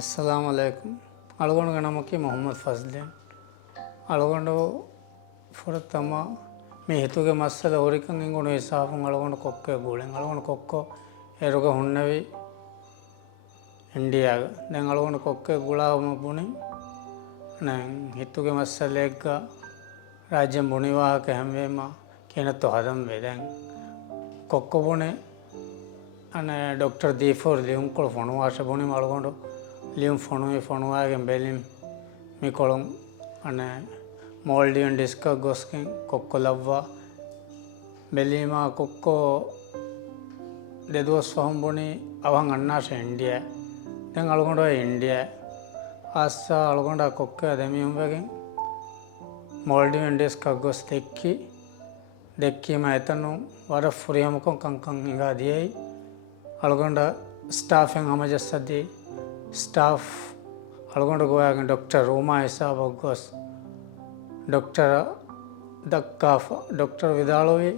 अस्सलाम वालेकुम अलगोंड गणमुखी मोहम्मद फजलीन अलगोंड फुरतम मी हितुगे मसल ओरिकंग इंगुण हिसाब अलगोंड कोक्के गूलिंग अलगोंड कोक्को एरुग हुन्नवी इंडिया दें अलगोंड कोक्के गुलाम बुनी ने हितुगे मसलेग राज्य बुनिवाह के हमेमा केनतो हदम वेदें कोक्को बुने अने डॉक्टर दीफोर लियुम कोल फोनुवाश बुनी अलगोंड लियुम फोनुवागे बेलिम मिकोलम अने मोल्डियन डिस्क गोस्किंग कोक्को लव्वा बेलीमा कोक्को देदोस फहम बुनी अवंग अन्ना से इंडिया दें अलगोंड इंडिया आसा अलगोंड कोक्के अदेमी उम्बेगे मोल्डियन डिस्क गोस देक्की मैतनु वर फुरी हमको कंकंग इंगा दिए अलगोंड स्टाफिंग हम जस्दी स्टाफ अलगोंड गोया डॉक्टर रूमा हिसाब गोस डॉक्टर दक्काफ डॉक्टर विदालोवी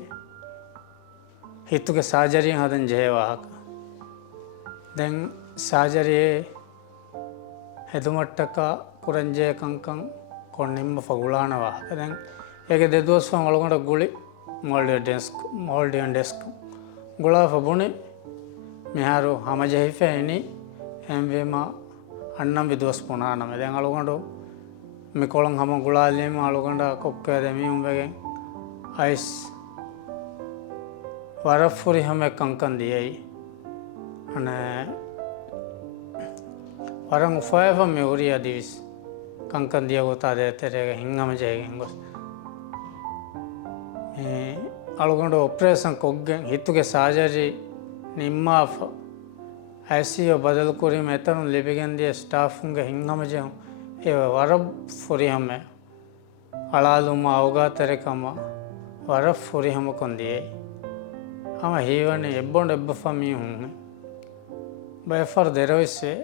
हितुके सर्जरी हदन जयवाहक दें सर्जरी हेदुमट्टक पुरंजे कंकं कोनिम्ब फगुलान वाहक दें एक देदोस अलगोंड गुली मोल्डियन डेस्क गुला फबुनी मिहारू हम जहिफेनी एमवीमा अन्नम विदोस पुनानम दें अलगोंड मिकोलंग हम गुलालीम अलगोंड कोक्के देमी उम्बेगे आइस वरफुरी हमें कंकन दिए अने वरंग उफायफ में उरिया दिविस कंकन दिया गोता देते रहेगा हिंगम जाएगा अलगोंड ऑपरेशन कोगे हितुगे सर्जरी निम्माफ ऐसी बदल कोरी मेतन लिबिगन दिए स्टाफ हिंगम जाऊँ ये वरब फुरी हमें अलालुमा अवगा तेरेकम वरब फुरी हम दिए हम हीवन एब्बोंड एब्बफमी हूँ बेफर देरोइसे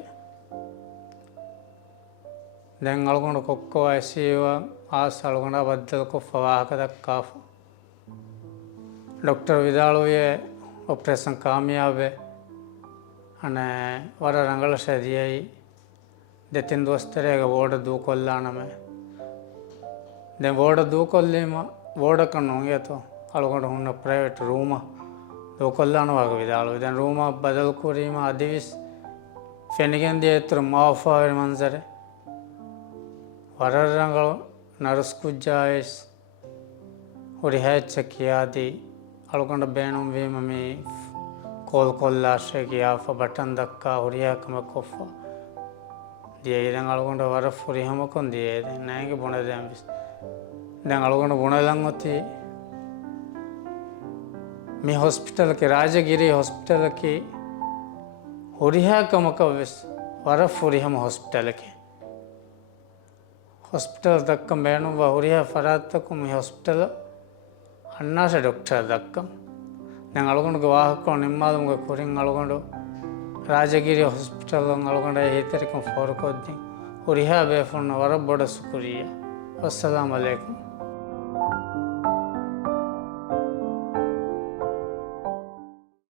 दें अलगोंड कोक्को ऐसी आस अलगोंड बदल को फवाहक काफ डॉक्टर विदालो ये ऑपरेशन कामयाब है अने वर रंगल से दिए दे तीन दोस्त रहेगा वोड दू कोल्लान में दे वोड दू कोल्ली में वोड कन होंगे तो अलगोंड हूँ प्राइवेट रूम दो कोल्लान वाग विदालो दें रूम बदल कोरी में अदिविस फेनिगन दिए तो माफ मंजर वर रंगल नर्स कुजाइस और है चकिया दी अलगोंड बेणुम वी मम्मी कोल कोल्ला से किया बटन दक्का हुरिया कम कोफा दिए दें अलगोंड वर फुरी हम दिए नैंगे बुने दें दें अलगोंड बुने लंगोती मी हॉस्पिटल के राजगिरी हॉस्पिटल की हुरिया कम कविस वर फुरी हम हॉस्पिटल के हॉस्पिटल तक बेणु व हुरिया फरात तक मी हॉस्पिटल अन्ना से डॉक्टर दक्कम दें अलगोंड वाहक निम्माद कुरिंग अलगोंड राजगिरी हॉस्पिटल अलगोंड हेतरिकम फोर को दी हुरिया बेफुन वर बड़ शुक्रिया अस्सलाम वालेकुम।